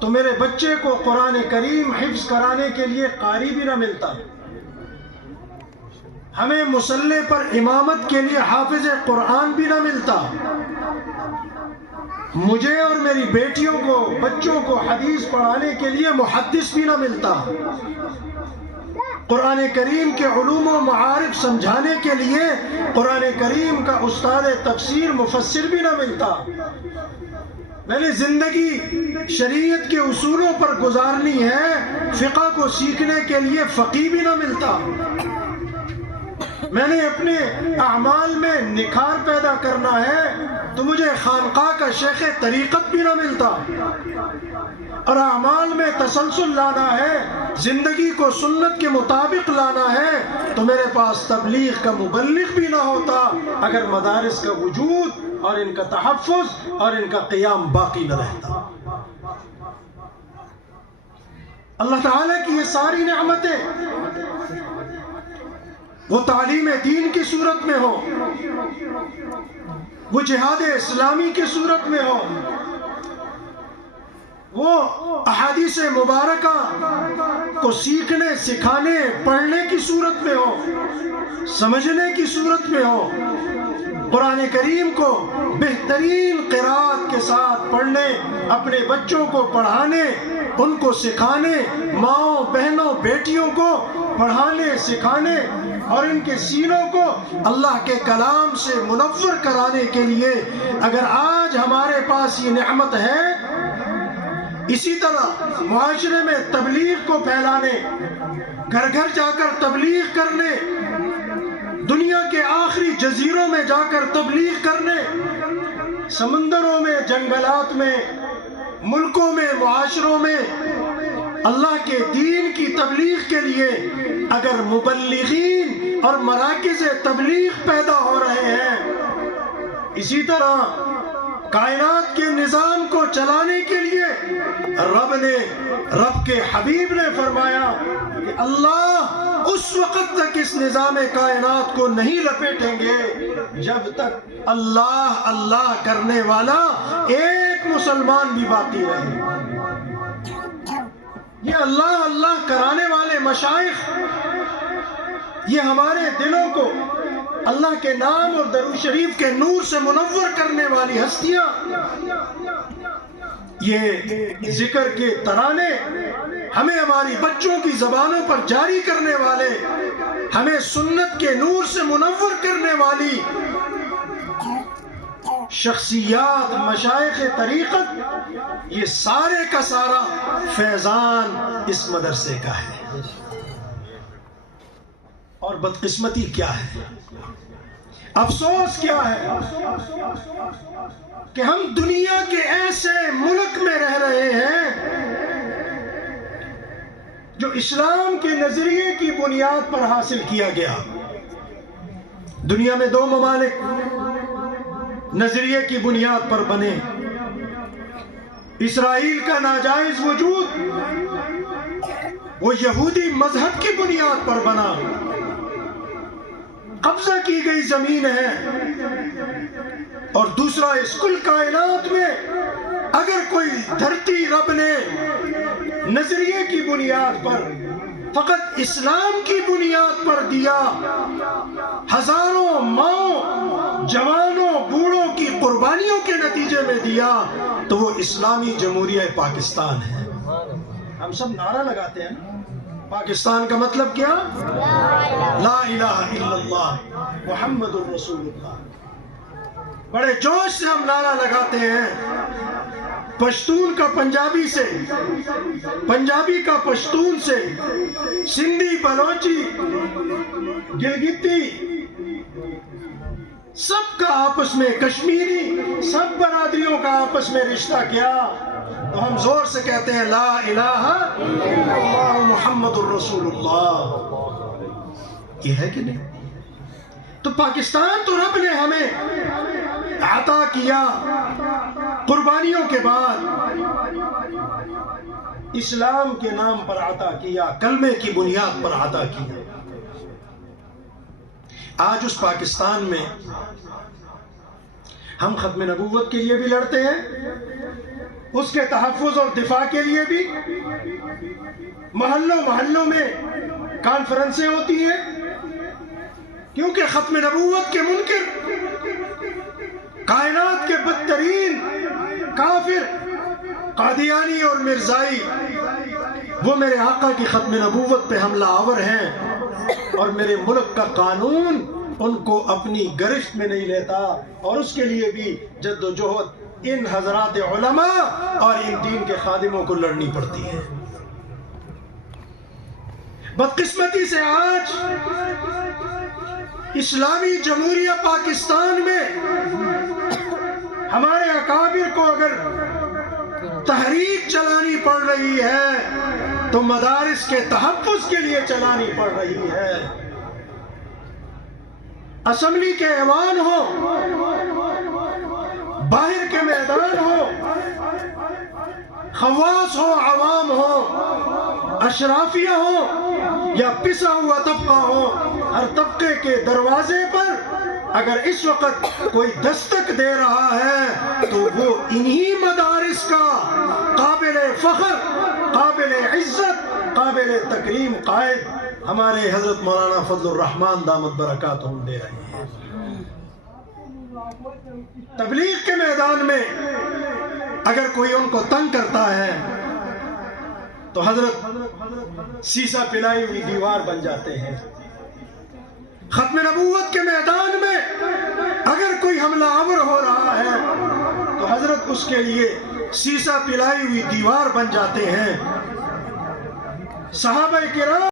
تو میرے بچے کو قرآن کریم حفظ کرانے کے لیے قاری بھی نہ ملتا، ہمیں مصلی پر امامت کے لیے حافظ قرآن بھی نہ ملتا، مجھے اور میری بیٹیوں کو بچوں کو حدیث پڑھانے کے لیے محدث بھی نہ ملتا، قرآن کریم کے علوم و معارف سمجھانے کے لیے قرآن کریم کا استاد تفسیر مفسر بھی نہ ملتا۔ میں نے زندگی شریعت کے اصولوں پر گزارنی ہے، فقہ کو سیکھنے کے لیے فقیہ بھی نہ ملتا۔ میں نے اپنے اعمال میں نکھار پیدا کرنا ہے تو مجھے خانقاہ کا شیخ طریقت بھی نہ ملتا، اور اعمال میں تسلسل لانا ہے، زندگی کو سنت کے مطابق لانا ہے تو میرے پاس تبلیغ کا مبلغ بھی نہ ہوتا اگر مدارس کا وجود اور ان کا تحفظ اور ان کا قیام باقی نہ رہتا۔ اللہ تعالیٰ کی یہ ساری نعمتیں وہ تعلیم دین کی صورت میں ہو، وہ جہاد اسلامی کی صورت میں ہو، وہ احادیث مبارکہ کو سیکھنے سکھانے پڑھنے کی صورت میں ہو، سمجھنے کی صورت میں ہو، قرآن کریم کو بہترین قرات کے ساتھ پڑھنے، اپنے بچوں کو پڑھانے، ان کو سکھانے، ماؤں بہنوں بیٹیوں کو پڑھانے سکھانے اور ان کے سینوں کو اللہ کے کلام سے منور کرانے کے لیے اگر آج ہمارے پاس یہ نعمت ہے، اسی طرح معاشرے میں تبلیغ کو پھیلانے، گھر گھر جا کر تبلیغ کرنے، دنیا کے آخری جزیروں میں جا کر تبلیغ کرنے، سمندروں میں، جنگلات میں، ملکوں میں، معاشروں میں اللہ کے دین کی تبلیغ کے لیے اگر مبلغین اور مراکز تبلیغ پیدا ہو رہے ہیں، اسی طرح کائنات کے نظام کو چلانے کے لیے رب کے حبیب نے فرمایا کہ اللہ اس وقت تک اس نظام کائنات کو نہیں لپیٹیں گے جب تک اللہ اللہ کرنے والا ایک مسلمان بھی باقی رہے۔ یہ اللہ اللہ کرانے والے مشائخ، یہ ہمارے دلوں کو اللہ کے نام اور درود شریف کے نور سے منور کرنے والی ہستیاں، یہ ذکر کے ترانے ہمیں ہماری بچوں کی زبانوں پر جاری کرنے والے، ہمیں سنت کے نور سے منور کرنے والی شخصیات، مشائخ طریقت، یہ سارے کا سارا فیضان اس مدرسے کا ہے۔ اور بدقسمتی کیا ہے، افسوس کیا ہے کہ ہم دنیا کے ایسے ملک میں رہ رہے ہیں جو اسلام کے نظریے کی بنیاد پر حاصل کیا گیا۔ دنیا میں دو ممالک نظریے کی بنیاد پر بنے، اسرائیل کا ناجائز وجود وہ یہودی مذہب کی بنیاد پر بنا، قبضہ کی گئی زمین ہے، اور دوسرا اس کل کائنات میں اگر کوئی دھرتی رب نے نظریے کی بنیاد پر، فقط اسلام کی بنیاد پر دیا، ہزاروں ماؤں جوانوں بوڑھوں کی قربانیوں کے نتیجے میں دیا، تو وہ اسلامی جمہوریہ پاکستان ہے۔ ہم سب نعرہ لگاتے ہیں پاکستان کا مطلب کیا؟ لا الہ الا اللہ محمد الرسول اللہ۔ بڑے جوش سے ہم نعرہ لگاتے ہیں، پشتون کا پنجابی سے، پنجابی کا پشتون سے، سندھی بلوچی گلگتی، سب کا آپس میں، کشمیری، سب برادریوں کا آپس میں رشتہ کیا، تو ہم زور سے کہتے ہیں لا الہ الا اللہ محمد الرسول اللہ۔ یہ ہے کہ نہیں؟ تو پاکستان تو رب نے ہمیں عطا کیا، قربانیوں کے بعد اسلام کے نام پر عطا کیا، کلمے کی بنیاد پر عطا کیا۔ آج اس پاکستان میں ہم ختم نبوت کے لیے بھی لڑتے ہیں، اس کے تحفظ اور دفاع کے لیے بھی محلوں میں کانفرنسیں ہوتی ہیں، کیونکہ ختم نبوت کے منکر، کائنات کے بدترین کافر قادیانی اور مرزائی، وہ میرے آقا کی ختم نبوت پہ حملہ آور ہیں، اور میرے ملک کا قانون ان کو اپنی گرفت میں نہیں لیتا، اور اس کے لیے بھی جد و جہد ان حضرات علماء اور ان دین کے خادموں کو لڑنی پڑتی ہے۔ بدقسمتی سے آج اسلامی جمہوریہ پاکستان میں ہمارے اکابر کو اگر تحریک چلانی پڑ رہی ہے تو مدارس کے تحفظ کے لیے چلانی پڑ رہی ہے۔ اسمبلی کے ایوان ہو، باہر کے میدان ہو، خواص ہو، عوام ہو، اشرافیہ ہو یا پسا ہوا طبقہ ہو، ہر طبقے کے دروازے پر اگر اس وقت کوئی دستک دے رہا ہے تو وہ انہی مدارس کا قابل فخر، قابل عزت، قابل تکریم قائد ہمارے حضرت مولانا فضل الرحمان دامت برکاتہم دے رہے ہیں۔ تبلیغ کے میدان میں اگر کوئی ان کو تنگ کرتا ہے تو حضرت سیسا پلائی ہوئی دیوار بن جاتے ہیں۔ ختم نبوت کے میدان میں اگر کوئی حملہ آور ہو رہا ہے تو حضرت اس کے لیے سیسا پلائی ہوئی دیوار بن جاتے ہیں۔ صحابہ کرام